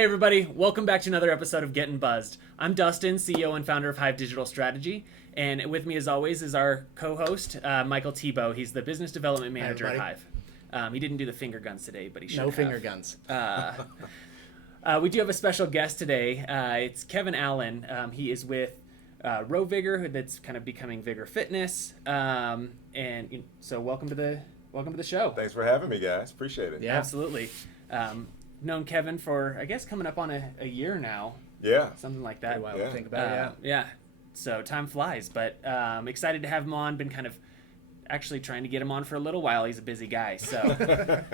Hey everybody, welcome back to another episode of Gettin Buzz'd. I'm Dustin, CEO and founder of HIVE Digital Strategy, and with me as always is our co-host, Michael Thebeau. He's the business development manager at HIVE. He didn't do the finger guns today, but he should have. No finger guns. We do have a special guest today. It's Kevin Allen. He is with ViGOR, that's kind of becoming ViGOR Fitness. So welcome to the show. Thanks for having me, guys. Appreciate it. Yeah, absolutely. Known Kevin for, I guess, coming up on a year now. Yeah. Something like that. A while to think about it, yeah. So time flies, but excited to have him on. Been kind of actually trying to get him on for a little while. He's a busy guy. So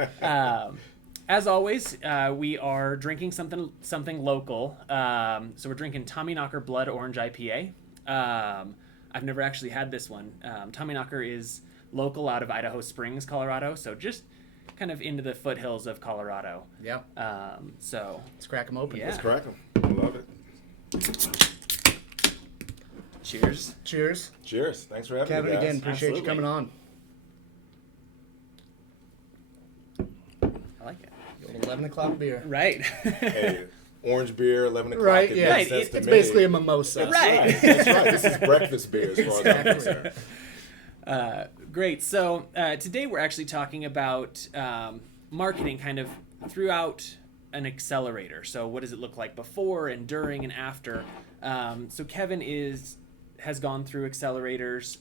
as always, we are drinking something local. So we're drinking Tommyknocker Blood Orange IPA. I've never actually had this one. Tommyknocker is local out of Idaho Springs, Colorado. So just kind of into the foothills of Colorado. Yeah. So let's crack them open. Yeah. Let's crack them. I love it. Cheers. Cheers. Cheers. Thanks for having Kevin, me, guys. again, appreciate you coming on. I like it. The old 11 o'clock beer. Right. Hey, orange beer, 11 o'clock. Right, It yeah. makes sense to It's me. basically a mimosa. Right. That's right. This is breakfast beer as far as I'm Exactly. concerned. Great. So today we're actually talking about marketing kind of throughout an accelerator. So what does it look like before and during and after? So Kevin has gone through accelerators.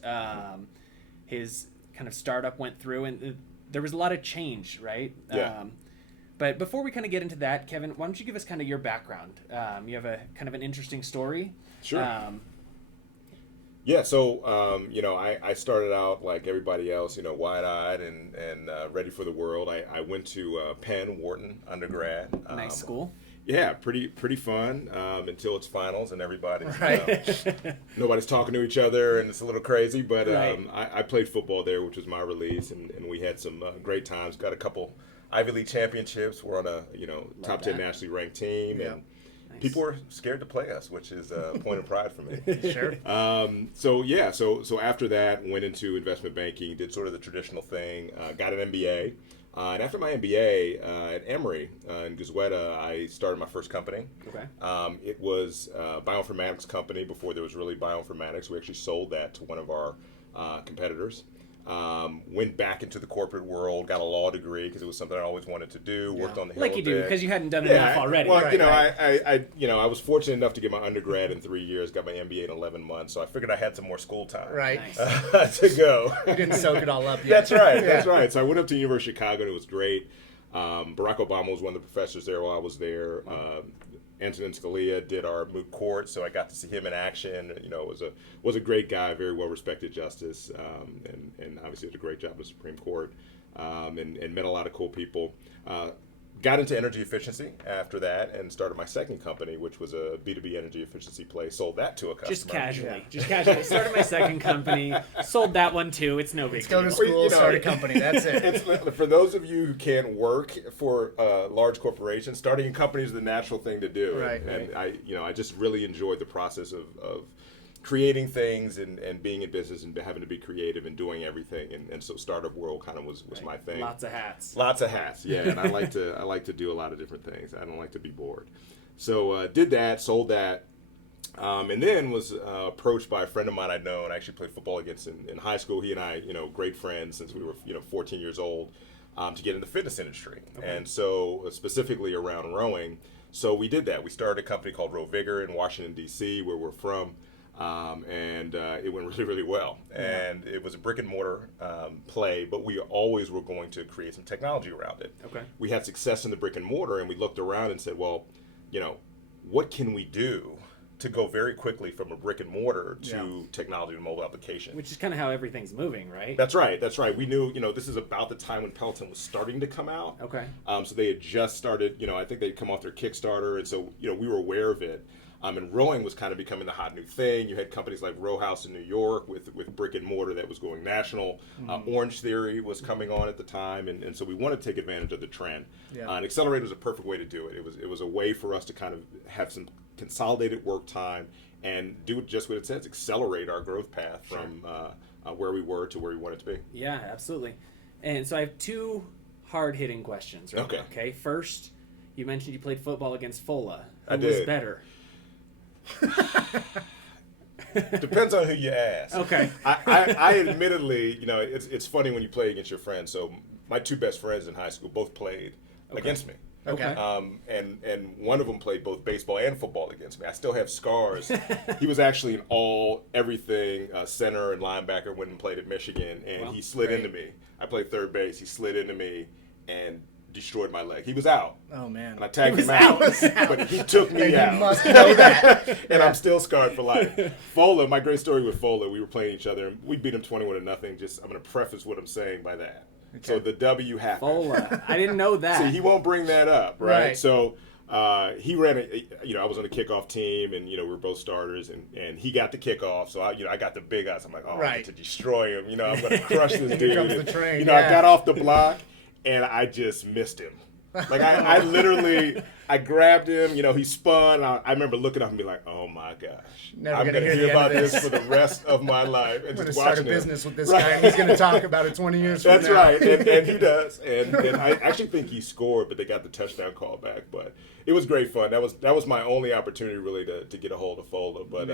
His kind of startup went through, and there was a lot of change, right? Yeah. But before we kind of get into that, Kevin, why don't you give us kind of your background? You have a kind of an interesting story. Sure. Yeah, so, I started out like everybody else, wide-eyed and ready for the world. I went to Penn, Wharton undergrad. Nice school. Yeah, pretty fun until it's finals and everybody's Right. nobody's talking to each other and it's a little crazy. But Right. I played football there, which was my release, and we had some great times. Got a couple Ivy League championships. We're on a top 10 nationally ranked team, Yeah. and people were scared to play us, which is a point of pride for me. Sure. So after that, went into investment banking, did sort of the traditional thing, got an MBA. And after my MBA at Emory in Guzweta, I started my first company. Okay. It was a bioinformatics company before there was really bioinformatics. We actually sold that to one of our competitors. Went back into the corporate world, got a law degree because it was something I always wanted to do. Worked on the Hill Like a you do, bit. because you hadn't done enough already. Well, Right, I was fortunate enough to get my undergrad in 3 years, got my MBA in 11 months, so I figured I had some more school time Right. Nice. to go. You didn't soak it all up yet. That's right. Yeah. That's right. So I went up to the University of Chicago, and it was great. Barack Obama was one of the professors there while I was there. Antonin Scalia did our moot court, so I got to see him in action. Was a great guy, very well respected justice, and obviously did a great job at the Supreme Court, and met a lot of cool people. Got into energy efficiency after that, and started my second company, which was a B2B energy efficiency play. Sold that to a customer. Just casually. Started my second company, sold that one too. It's no big Let's go to deal. school, start a company. That's it. For those of you who can't work for large corporations, starting a company is the natural thing to do. Right. And I just really enjoyed the process of creating things and being in business and having to be creative and doing everything. And so startup world kind of was my thing. Lots of hats. Lots of hats, yeah. And I like to do a lot of different things. I don't like to be bored. So did that, sold that. And then was approached by a friend of mine I'd known. I actually played football against in high school. He and I, great friends since we were 14 years old, to get in the fitness industry. Okay. And so specifically around rowing. So we did that. We started a company called ViGOR in Washington, D.C., where we're from. And it went really, really well. Yeah. And it was a brick and mortar play, but we always were going to create some technology around it. Okay. We had success in the brick and mortar, and we looked around and said, well, what can we do to go very quickly from a brick and mortar to technology and mobile application? Which is kind of how everything's moving, right? That's right. That's right. We knew, this is about the time when Peloton was starting to come out. Okay. So they had just started, I think they'd come off their Kickstarter, and so, we were aware of it. And rowing was kind of becoming the hot new thing. You had companies like Row House in New York with brick and mortar that was going national. Orange Theory was coming on at the time, and so we wanted to take advantage of the trend. Yeah. And Accelerator was a perfect way to do it. It was a way for us to kind of have some consolidated work time and do just what it says, accelerate our growth path from where we were to where we wanted to be. Yeah, absolutely. And so I have two hard-hitting questions. Right? Okay. Okay. First, You mentioned you played football against Fola. Who I was did. better? Depends on who you ask. Okay. I admittedly, it's funny when you play against your friends. So my two best friends in high school both played against me. Okay. And one of them played both baseball and football against me. I still have scars. He was actually an everything center and linebacker when he played at Michigan, and he slid into me. I played third base. He slid into me and destroyed my leg. He was out. Oh man. And I tagged him out, but he took me And out. you must know that. And I'm still scarred for life. Fola, my great story with Fola, we were playing each other, and we beat him 21-0. Just, I'm going to preface what I'm saying by that. Okay. So the W happened. Fola. I didn't know that. See, he won't bring that up, right? Right. So he ran, I was on the kickoff team, and, we were both starters, and he got the kickoff. So, I got the big eyes. I'm like, I Right. get to destroy him. I'm going to crush this dude. Here comes the train. I got off the block, and I just missed him. Like, I literally, I grabbed him, he spun. I remember looking up and be like, oh my gosh. Never I'm gonna going to hear hear the about end of this for the rest of my life. And I'm going to just start a watching him. business with this guy, and he's going to talk about it 20 years from That's now. right, and he does. And I actually think he scored, but they got the touchdown call back. But it was great fun. That was my only opportunity really to get a hold of Fola. But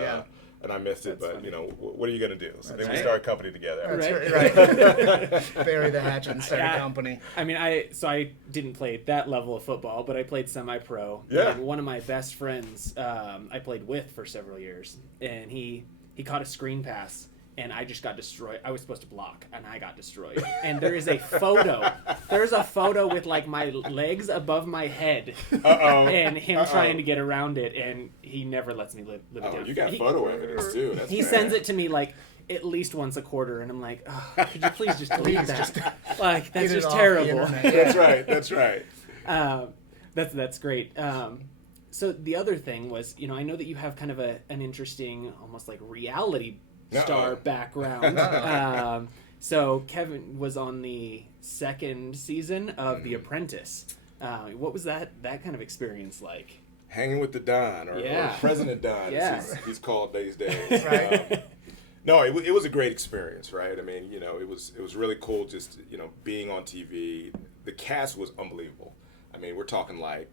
and I missed it. That's but funny. what are you gonna do? So then we right. start a company together. That's Right. right. Bury the hatchet and start a company. I mean, I didn't play that level of football, but I played semi-pro. Yeah. And one of my best friends, I played with for several years, and he caught a screen pass, and I just got destroyed. I was supposed to block, and I got destroyed. And there is a photo. There's a photo with like my legs above my head, and him trying to get around it, and he never lets me live it down. You got photo evidence too. That's He bad. sends it to me like at least once a quarter, and I'm like, oh, could you please just delete that? Like, that's Get it just off the terrible. internet. That's right. That's right. That's great. So the other thing was, I know that you have kind of an interesting, almost like reality star background. So Kevin was on the second season of The Apprentice. What was that kind of experience like? Hanging with the Don, or President Don, as he's called these days. Right. No, it was a great experience, right? I mean, it was really cool just, being on TV. The cast was unbelievable. I mean, we're talking like,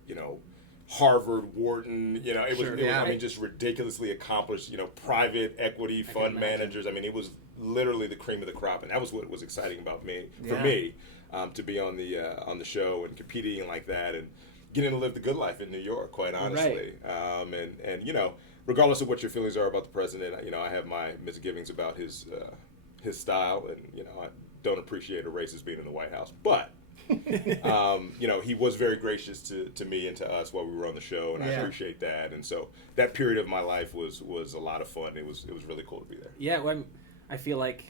Harvard, Wharton, it was, I mean, just ridiculously accomplished, private equity fund managers. I mean, it was literally the cream of the crop, and that was what was exciting about for me, to be on the show and competing like that and getting to live the good life in New York, quite honestly. Right. And regardless of what your feelings are about the president, I have my misgivings about his style, and I don't appreciate a racist being in the White House, but. He was very gracious to me and to us while we were on the show, and I appreciate that. And so that period of my life was a lot of fun. It was really cool to be there. Yeah, well, I feel like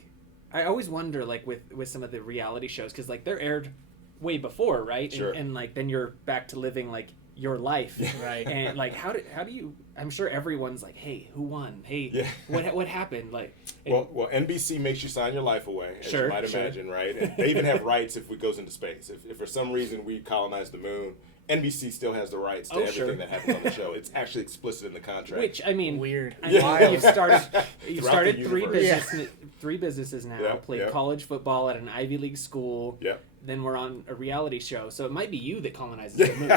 I always wonder, like with some of the reality shows, because like they're aired way before, right? Sure. And like then you're back to living like your life, Right? And like how do you? I'm sure everyone's like, hey, who won? Hey, what happened? Like, well, NBC makes you sign your life away, as you might imagine, right? And they even have rights if it goes into space. If for some reason we colonize the moon, NBC still has the rights to everything that happens on the show. It's actually explicit in the contract. Which, I mean, weird. I mean, you've started the three businesses now. Yeah, Played college football at an Ivy League school. Yeah. Then we're on a reality show, so it might be you that colonizes the moon.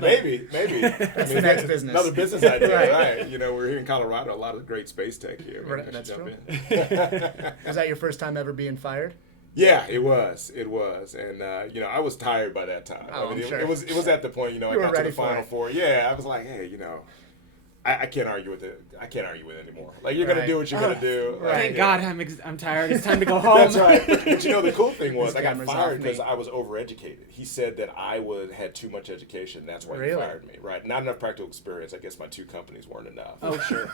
Maybe. That's the next business. Another business idea, right? We're here in Colorado. A lot of great space tech here. Right, that's true. Was that your first time ever being fired? Yeah, it was, and I was tired by that time. Oh, I mean, I'm sure. it was at the point, I got to the Final Four. Yeah, I was like, hey, I can't argue with it. I can't argue with it anymore. Like, you're gonna do what you're gonna do. Right. Thank God I'm tired. It's time to go home. That's right. But the cool thing was I got camera's fired off because me. I was overeducated. He said that I had too much education. That's why he Really? fired me. Right? Not enough practical experience. I guess my two companies weren't enough. Oh, sure.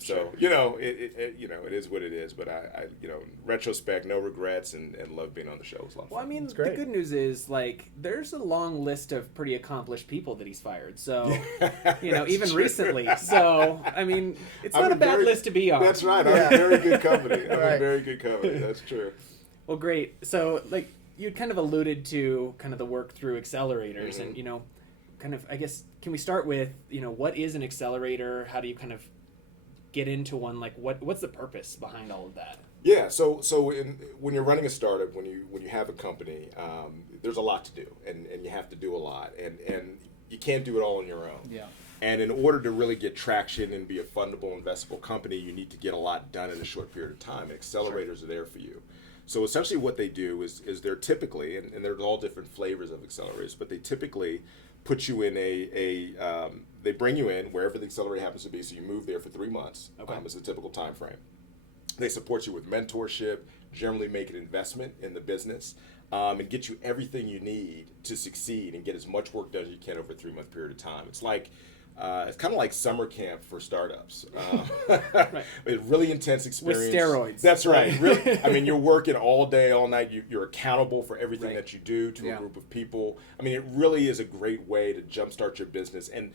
So it is what it is. But I in retrospect, no regrets, and love being on the show. It was a lot of fun. Well, I mean, the great. good news is like there's a long list of pretty accomplished people that he's fired. So even true. recently. So I mean, it's not a bad list to be on. That's right. I'm in very good company. I'm in Right. very good company. That's true. Well, great. So like you kind of alluded to kind of the work through accelerators, Mm-hmm. and kind of I guess can we start with what is an accelerator? How do you kind of get into one? Like what's the purpose behind all of that? Yeah, so when you're running a startup, when you have a company, there's a lot to do, and you have to do a lot, and you can't do it all on your own. Yeah. And in order to really get traction and be a fundable, investable company, you need to get a lot done in a short period of time. And accelerators are there for you. So essentially what they do is they're typically, and there's all different flavors of accelerators, but they typically put you in they bring you in wherever the accelerator happens to be, so you move there for 3 months. Okay. It's a typical time frame. They support you with mentorship, generally make an investment in the business, and get you everything you need to succeed and get as much work done as you can over a 3-month period of time. It's like it's kind of like summer camp for startups. Right. It's really intense experience. With steroids. That's right. Really, I mean, you're working all day, all night. You're accountable for everything Right. that you do to Yeah. a group of people. I mean, it really is a great way to jumpstart your business and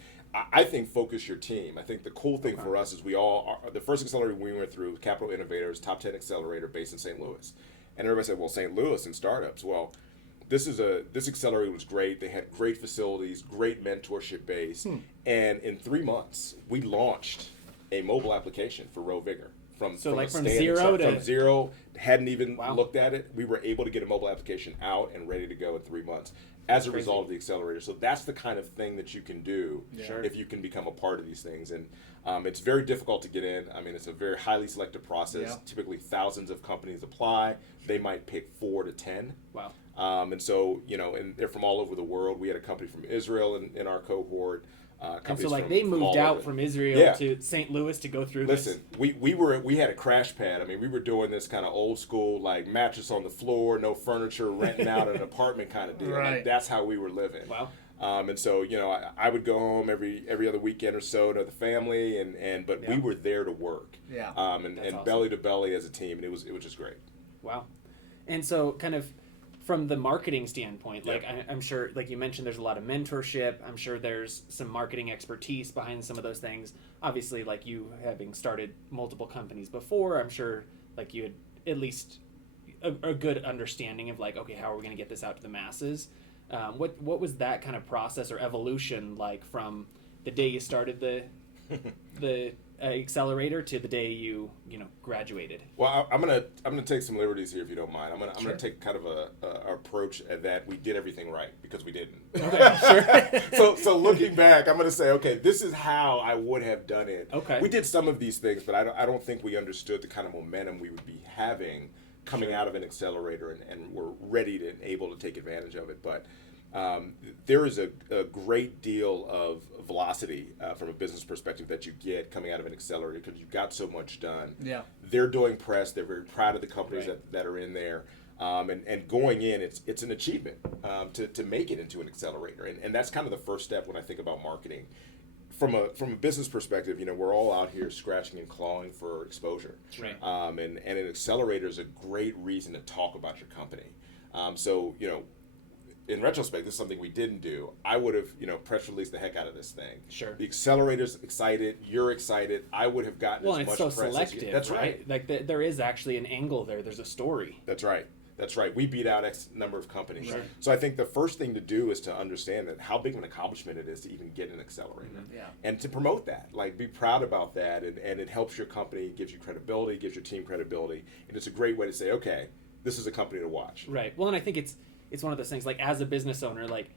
I think focus your team. I think the cool thing for us is we all are, the first accelerator we went through, Capital Innovators, top 10 accelerator based in St. Louis. And everybody said, well, St. Louis and startups. Well, this accelerator was great. They had great facilities, great mentorship base. And in 3 months, we launched a mobile application for ViGOR. From zero, hadn't even looked at it. We were able to get a mobile application out and ready to go in 3 months as a result of the accelerator. So that's the kind of thing that you can do if you can become a part of these things. And it's very difficult to get in. I mean, it's a very highly selective process. Yeah. Typically, thousands of companies apply. They might pick 4 to 10. Wow. And so, and they're from all over the world. We had a company from Israel in our cohort. And so, like, they moved out from Israel to St. Louis to go through this. Listen, we had a crash pad. I mean, we were doing this kind of old school, like mattress on the floor, no furniture, renting out an apartment kind of deal. Right. Like, that's how we were living. Wow. And so, I would go home every other weekend or so to the family, but we were there to work. Yeah. And awesome. belly to belly as a team, and it was just great. Wow. And so, kind of from the marketing standpoint, like I'm sure, like you mentioned, there's a lot of mentorship. I'm sure there's some marketing expertise behind some of those things. Obviously, like you having started multiple companies before, I'm sure like you had at least a good understanding of like, okay, how are we going to get this out to the masses? What was that kind of process or evolution like from the day you started the accelerator to the day you graduated? Well, I'm gonna take some liberties here if you don't mind. I'm gonna take kind of a approach at that we did everything right because we didn't. Okay, sure. So looking back, I'm gonna say, okay, this is how I would have done it. Okay. We did some of these things, but I don't think we understood the kind of momentum we would be having coming out of an accelerator, and we're ready and able to take advantage of it. But there is a great deal of velocity from a business perspective that you get coming out of an accelerator because you've got so much done. Yeah. They're doing press. They're very proud of the companies that are in there. And going in, it's an achievement to make it into an accelerator. And that's kind of the first step when I think about marketing. From a business perspective, we're all out here scratching and clawing for exposure. Right. And an accelerator is a great reason to talk about your company. So, in retrospect, this is something we didn't do. I would have, press released the heck out of this thing. Sure. The accelerator's excited. You're excited. I would have gotten Well, as and much it's so press selective. as you. That's right. Like there is actually an angle there. There's a story. That's right. That's right. We beat out X number of companies. Right. So I think the first thing to do is to understand that how big of an accomplishment it is to even get an accelerator. Yeah. And to promote that. Like, be proud about that. And it helps your company, gives you credibility, gives your team credibility. And it's a great way to say, okay, this is a company to watch. Right. Well, and I think it's one of those things, like, as a business owner, like,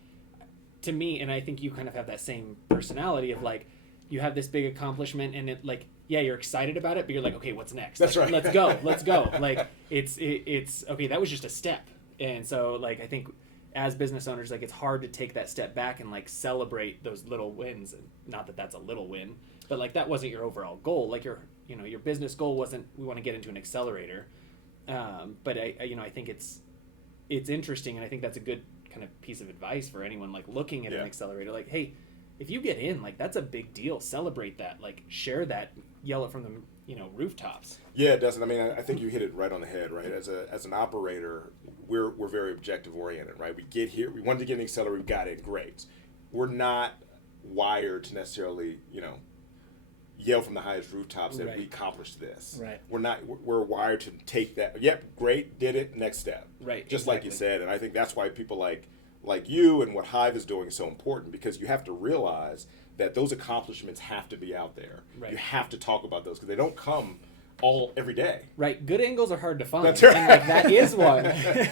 to me, and I think you kind of have that same personality of, like, you have this big accomplishment and it, like, yeah, you're excited about it, but you're like, okay, what's next? That's like, right. Let's go. Like, it's okay, that was just a step. And so, like, I think as business owners, like, it's hard to take that step back and, like, celebrate those little wins. And not that that's a little win, but, like, that wasn't your overall goal. Like, your business goal wasn't, we want to get into an accelerator. But I think it's interesting, and I think that's a good kind of piece of advice for anyone like looking at an accelerator. Like, hey, if you get in, like, that's a big deal. Celebrate that. Like, share that. Yell it from the rooftops. Yeah, Dustin. I mean, I think you hit it right on the head. Right, as an operator, we're very objective oriented. Right, we get here. We wanted to get an accelerator. We got it. Great. We're not wired to necessarily yell from the highest rooftops that we accomplished this. Right. We're wired to take that. Yep, great, did it, next step. Right. Just like you said. And I think that's why people like you and what HIVE is doing is so important, because you have to realize that those accomplishments have to be out there. Right. You have to talk about those because they don't come every day. Right. Good angles are hard to find. That's right. And, like, that is one.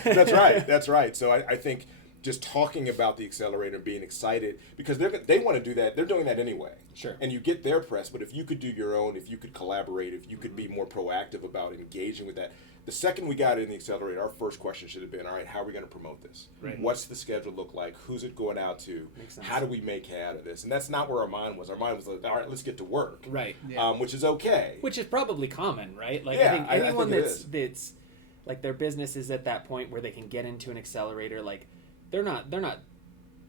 That's right. So I think just talking about the accelerator and being excited, because they want to do that. They're doing that anyway. Sure. And you get their press, but if you could do your own, if you could collaborate, if you could be more proactive about engaging with that. The second we got in the accelerator, our first question should have been, all right, how are we going to promote this? Right. What's the schedule look like? Who's it going out to? Makes sense. How do we make hay out of this? And that's not where our mind was. Our mind was like, all right, let's get to work. Right. Yeah. Which is okay. Which is probably common, right? Like Yeah, I think I anyone think it that's like their business is at that point where they can get into an accelerator, like they're not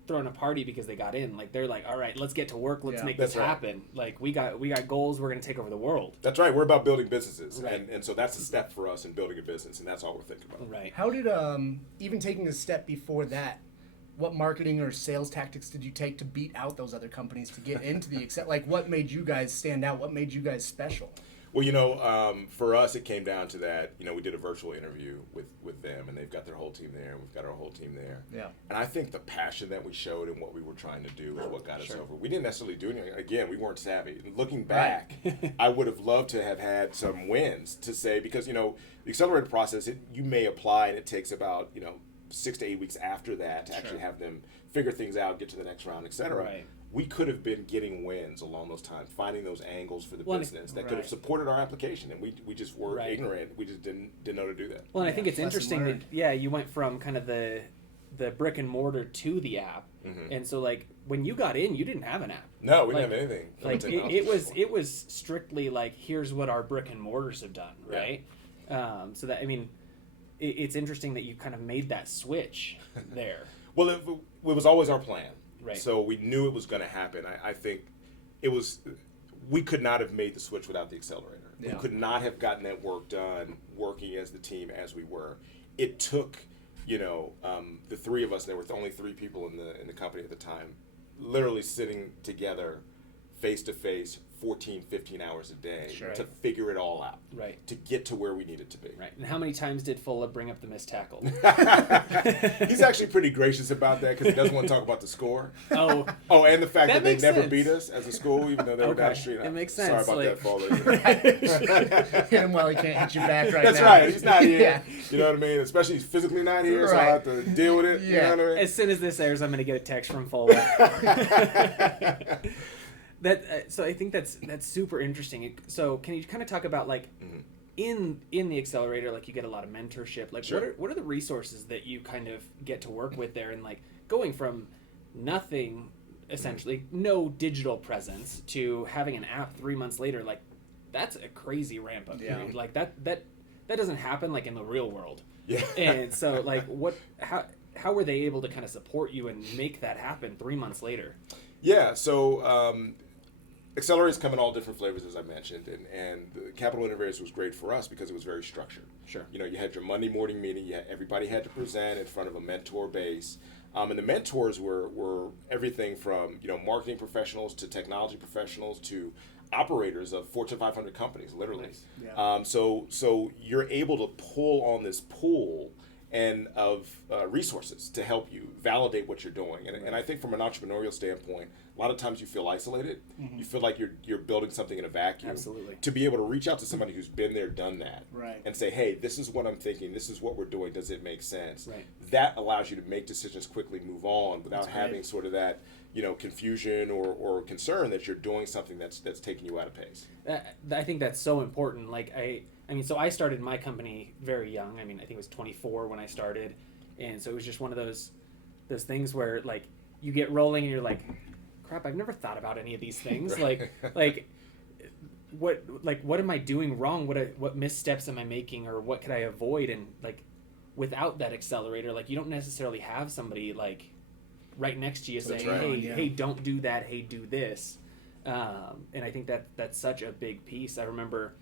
throwing a party because they got in. Like they're like, all right, let's get to work, let's make this That's right. happen. Like we got goals, we're gonna take over the world. That's right. We're about building businesses. Right. And so that's a step for us in building a business, and that's all we're thinking about. Right. How did even taking a step before that, what marketing or sales tactics did you take to beat out those other companies to get into the like what made you guys stand out? What made you guys special? Well, for us, it came down to that. We did a virtual interview with them, and they've got their whole team there, and we've got our whole team there. Yeah. And I think the passion that we showed and what we were trying to do is what got us Sure. over. We didn't necessarily do anything. Again, we weren't savvy. Looking back, I would have loved to have had some wins to say, because, the accelerated process, you may apply, and it takes about, 6 to 8 weeks after that to actually have them figure things out, get to the next round, et cetera. Right. We could have been getting wins along those times, finding those angles for the Well, business that could have supported our application, and we just were ignorant. We just didn't know to do that. Well, and I think it's lesson interesting learned. that you went from kind of the brick and mortar to the app, and so like when you got in, you didn't have an app. No, we Like- didn't have anything. from a Like technology standpoint. it was strictly like, here's what our brick and mortars have done, right? So that, I mean, it's interesting that you kind of made that switch there. Well, it was always our plan. Right. So we knew it was going to happen. I think we could not have made the switch without the accelerator. Yeah. We could not have gotten that work done working as the team as we were. It took, the three of us, there were only 3 people in the company at the time, literally sitting together face to face 14, 15 hours a day Sure. to figure it all out. Right. To get to where we needed to be. Right. And how many times did Fulla bring up the missed tackle? He's actually pretty gracious about that because he doesn't want to talk about the score. Oh, And the fact That that they makes never sense. beat us as a school, even though they were down the Okay. street. It makes Sorry sense, about like- that, Father. Hit him while he can't hit you back right That's now. right. He's not here. Yeah. You know what I mean? Especially he's physically not here, so I Right. have to deal with it. You Yeah. know what I mean? as soon as this airs, I'm going to get a text from Fulla. So I think that's super interesting. So can you kind of talk about like in the accelerator, like you get a lot of mentorship. Like Sure. what are the resources that you kind of get to work with there, and like going from nothing, essentially no digital presence, to having an app 3 months later, like that's a crazy ramp up Yeah. period. Like that doesn't happen like in the real world. Yeah. And so like how were they able to kind of support you and make that happen 3 months later? Yeah, so accelerators come in all different flavors, as I mentioned, and the Capital Innovators was great for us because it was very structured. Sure. You had your Monday morning meeting, everybody had to present in front of a mentor base, and the mentors were everything from marketing professionals to technology professionals to operators of Fortune 500 companies, literally. Nice. Yeah. So you're able to pull on this pool and of resources to help you validate what you're doing. And I think from an entrepreneurial standpoint, a lot of times you feel isolated. You feel like you're building something in a vacuum. Absolutely. To be able to reach out to somebody who's been there, done that, Right. and say, hey, this is what I'm thinking, this is what we're doing, does it make sense? Right. That allows you to make decisions quickly, move on, without That's great. having sort of that confusion or concern that you're doing something that's taking you out of pace. I think that's so important. Like I mean, so I started my company very young. I mean, I think it was 24 when I started, and so it was just one of those things where like you get rolling and you're like, crap, I've never thought about any of these things. Right. Like what am I doing wrong? What missteps am I making, or what could I avoid? And like without that accelerator, like you don't necessarily have somebody like right next to you That's saying, right. hey, don't do that. Hey, do this. And I think that's such a big piece. I remember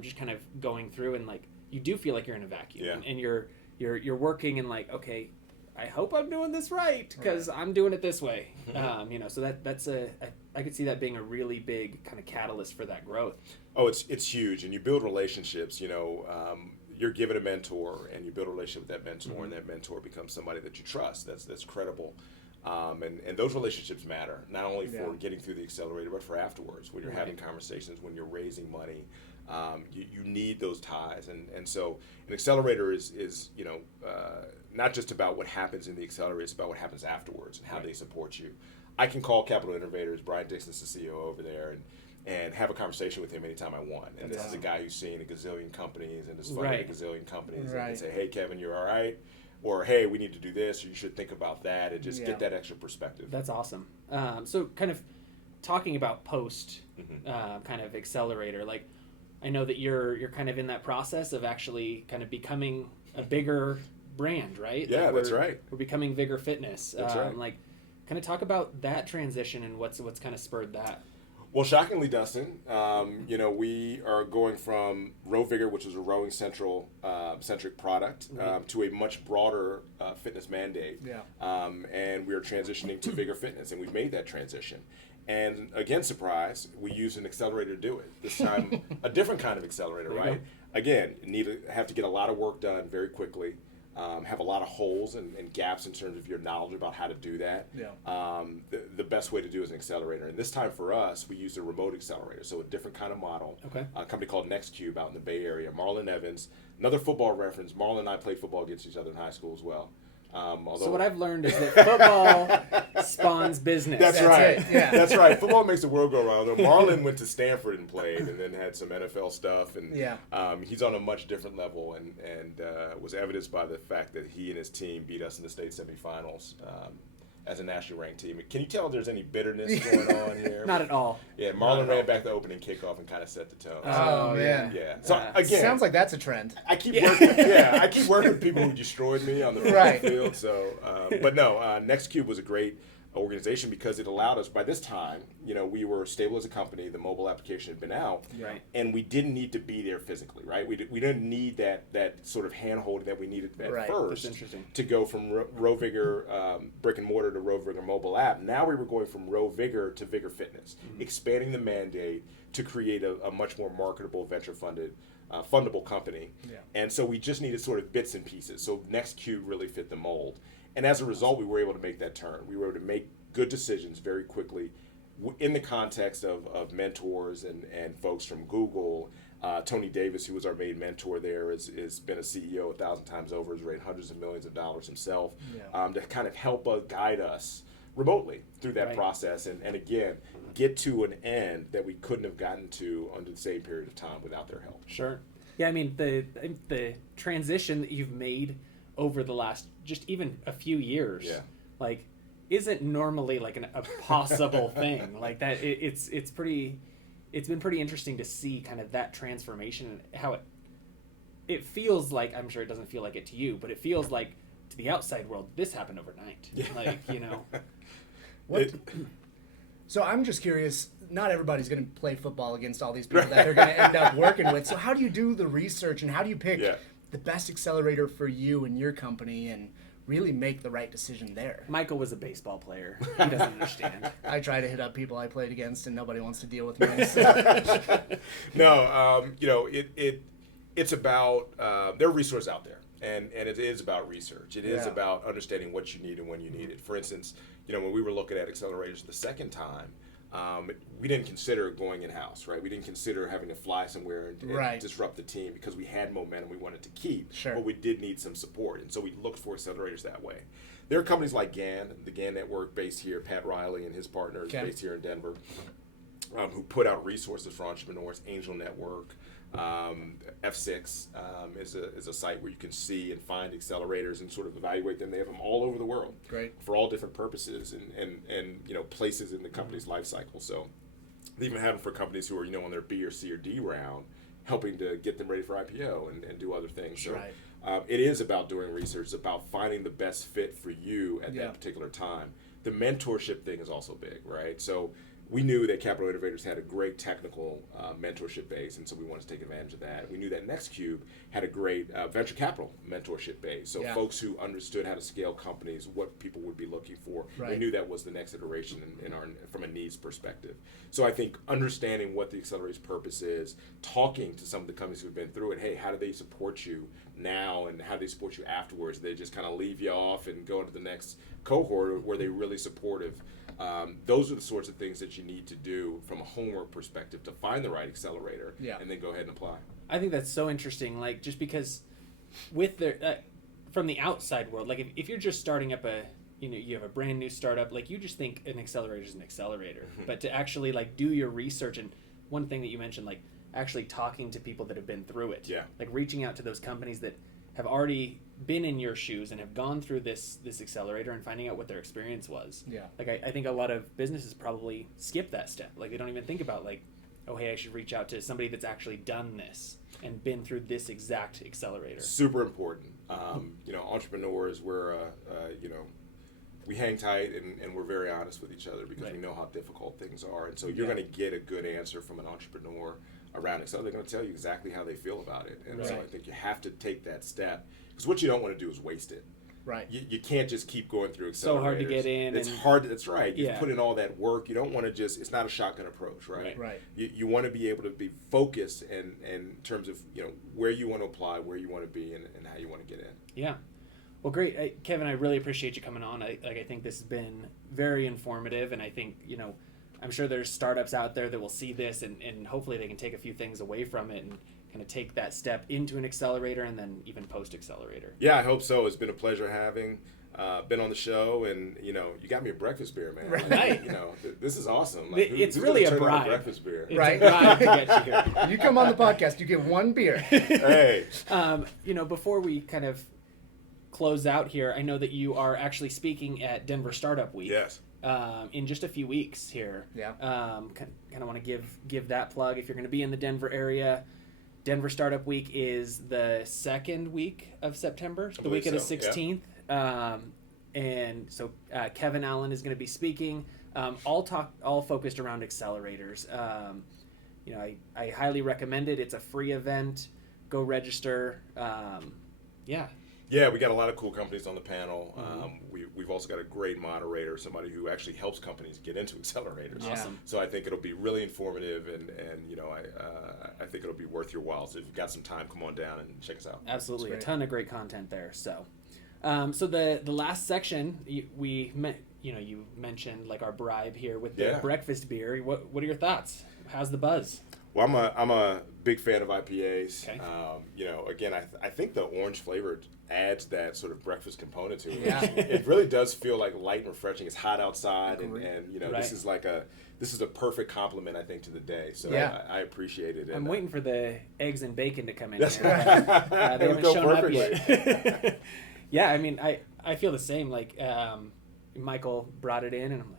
just kind of going through, and like you do feel like you're in a vacuum, Yeah. and you're working and like, okay, I hope I'm doing this right because I'm doing it this way. So that's I could see that being a really big kind of catalyst for that growth. Oh, it's huge, and you build relationships. You're given a mentor, and you build a relationship with that mentor, and that mentor becomes somebody that you trust. That's credible, and those relationships matter not only for getting through the accelerator, but for afterwards when you're having conversations, when you're raising money. You need those ties, and so an accelerator is not just about what happens in the accelerator, it's about what happens afterwards and how they support you. I can call Capital Innovators, Brian Dixon's the CEO over there, and have a conversation with him anytime I want. And this is a guy who's seen a gazillion companies and has funded a gazillion companies. And can say, hey, Kevin, you're all right. Or, hey, we need to do this, or you should think about that, and just get that extra perspective. That's awesome. So kind of talking about post kind of accelerator, like I know that you're kind of in that process of actually kind of becoming a bigger brand, right? Yeah, like that's right. We're becoming ViGOR Fitness. That's right. Like, kind of talk about that transition and what's kind of spurred that. Well, shockingly, Dustin, we are going from Row ViGOR, which was a rowing centric product, to a much broader fitness mandate. Yeah. And we are transitioning to ViGOR Fitness, and we've made that transition. And again, surprise, we used an accelerator to do it. This time, a different kind of accelerator, right? Again, have to get a lot of work done very quickly. Have a lot of holes and gaps in terms of your knowledge about how to do that. Yeah. The best way to do is an accelerator. And this time for us, we used a remote accelerator, so a different kind of model. Okay. A company called NextCube out in the Bay Area. Marlon Evans, another football reference. Marlon and I played football against each other in high school as well. So what I've learned is that football spawns business. That's right. It, yeah. That's right. Football makes the world go round. Marlon went to Stanford and played, and then had some NFL stuff. And he's on a much different level, and was evidenced by the fact that he and his team beat us in the state semifinals as a nationally ranked team. Can you tell if there's any bitterness going on here? Not at all. Yeah, Marlon ran back the opening kickoff and kind of set the tone. Oh, man. Yeah. So again, sounds like that's a trend. I keep working. I keep working with people who destroyed me on the football field. So, but no, NextCube was a great organization because it allowed us. By this time, we were stable as a company. The mobile application had been out, and we didn't need to be there physically, right? We didn't need that sort of hand holding that we needed at first. That's interesting. To go from Row ViGOR brick and mortar to Row ViGOR mobile app. Now we were going from Row ViGOR to ViGOR Fitness, expanding the mandate to create a much more marketable venture funded. Fundable company, and so we just needed sort of bits and pieces. So NextCube really fit the mold, and as a result, we were able to make that turn. We were able to make good decisions very quickly, in the context of mentors and folks from Google. Tony Davis, who was our main mentor there, has been a CEO 1,000 times over, has raised hundreds of millions of dollars himself, to kind of help guide us remotely through that process, and again, get to an end that we couldn't have gotten to under the same period of time without their help. Sure. Yeah, I mean, the transition that you've made over the last just even a few years, like, isn't normally like a possible thing. Like that, it's been pretty interesting to see kind of that transformation and how it feels like. I'm sure it doesn't feel like it to you, but it feels like to the outside world, this happened overnight. Like, What? So I'm just curious, not everybody's going to play football against all these people that they're going to end up working with. So how do you do the research, and how do you pick the best accelerator for you and your company and really make the right decision there? Michael was a baseball player. He doesn't understand. I try to hit up people I played against, and nobody wants to deal with me. So. No, it's about, there are resources out there. And it is about research. It is about understanding what you need and when you need it. For instance, when we were looking at accelerators the second time, we didn't consider going in-house, right? We didn't consider having to fly somewhere and disrupt the team because we had momentum we wanted to keep. Sure. But we did need some support, and so we looked for accelerators that way. There are companies like GAN, the GAN Network based here, Pat Riley and his partners based here in Denver, who put out resources for entrepreneurs, Angel Network. F6 is a site where you can see and find accelerators and sort of evaluate them. They have them all over the world, for all different purposes and places in the company's life cycle. So they even have them for companies who are on their B or C or D round, helping to get them ready for IPO and do other things. So it is about doing research. It's about finding the best fit for you at that particular time. The mentorship thing is also big, right? So we knew that Capital Innovators had a great technical mentorship base, and so we wanted to take advantage of that. We knew that NextCube had a great venture capital mentorship base, so folks who understood how to scale companies, what people would be looking for. We knew that was the next iteration from a needs perspective. So I think understanding what the Accelerator's purpose is, talking to some of the companies who've been through it, hey, how do they support you now, and how do they support you afterwards? They just kind of leave you off and go into the next cohort, or were they really supportive? Those are the sorts of things that you need to do from a homework perspective to find the right accelerator and then go ahead and apply. I think that's so interesting, like, just because with from the outside world, like if you're just starting up you have a brand new startup, like you just think an accelerator is an accelerator, but to actually like do your research, and one thing that you mentioned, like actually talking to people that have been through it, like reaching out to those companies that have already been in your shoes and have gone through this accelerator and finding out what their experience was. Like I think a lot of businesses probably skip that step. Like they don't even think about like, oh hey, I should reach out to somebody that's actually done this and been through this exact accelerator. Super important. Entrepreneurs, we're we hang tight and we're very honest with each other because we know how difficult things are, and so you're going to get a good answer from an entrepreneur around Accelerator. They're going to tell you exactly how they feel about it, and so I think you have to take that step, because what you don't want to do is waste it. Right. You can't just keep going through accelerators. So hard to get in. It's hard. That's right. You put in all that work. You don't want to just. It's not a shotgun approach, right? Right. You want to be able to be focused in terms of where you want to apply, where you want to be, and how you want to get in. Yeah. Well, great, Kevin. I really appreciate you coming on. I think this has been very informative, and I think I'm sure there's startups out there that will see this, and hopefully they can take a few things away from it and kind of take that step into an accelerator and then even post-accelerator. Yeah, I hope so. It's been a pleasure having been on the show, and you got me a breakfast beer, man. Right. This is awesome. Like, it's who's really a turn bribe. On breakfast beer? It's a bribe to get you here. You come on the podcast, you get one beer. Hey. Before we kind of close out here, I know that you are actually speaking at Denver Startup Week. Yes. In just a few weeks here. Yeah. Kind of want to give that plug. If you're going to be in the Denver area, Denver Startup Week is the second week of September, the week of the 16th. Yeah. And so Kevin Allen is going to be speaking. All focused around accelerators. I highly recommend it. It's a free event. Go register. Yeah, we got a lot of cool companies on the panel. We've also got a great moderator, somebody who actually helps companies get into accelerators. Awesome. So I think it'll be really informative, and I think it'll be worth your while. So if you've got some time, come on down and check us out. Absolutely, a ton of great content there. So, so the last section you mentioned like our bribe here with the breakfast beer. What are your thoughts? How's the buzz? Well, I'm a big fan of IPAs. Okay. Again, I think the orange flavor adds that sort of breakfast component to it. Yeah. It really does feel like light and refreshing. It's hot outside, and Right. this is a perfect compliment, I think, to the day. So I appreciate it. I'm waiting for the eggs and bacon to come in. That's here. right. They haven't shown up yet. Yeah, I mean, I feel the same. Like Michael brought it in, and I'm like,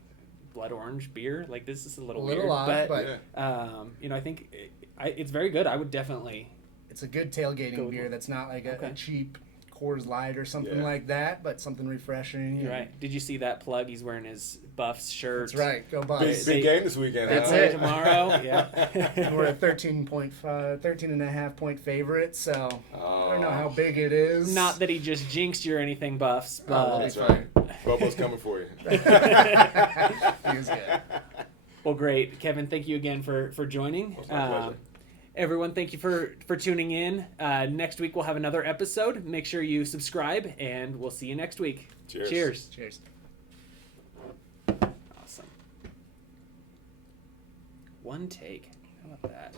blood orange beer. Like this is a little weird, odd, but I think it's very good. I would definitely. It's a good tailgating beer. That's not like a cheap Coors Light or something like that, but something refreshing. You're right. Did you see that plug? He's wearing his Buffs shirt. That's right. Go Buffs. Big game this weekend. That's it. it. Tomorrow. Yeah. And we're a 13.5 point favorite, so I don't know how big it is. Not that he just jinxed you or anything, Buffs, but That's right. Bobo's coming for you. He was good. Well, great, Kevin. Thank you again for joining. It's my pleasure. Everyone, thank you for tuning in. Next week we'll have another episode. Make sure you subscribe, and we'll see you next week. Cheers. Cheers. Awesome. One take. How about that?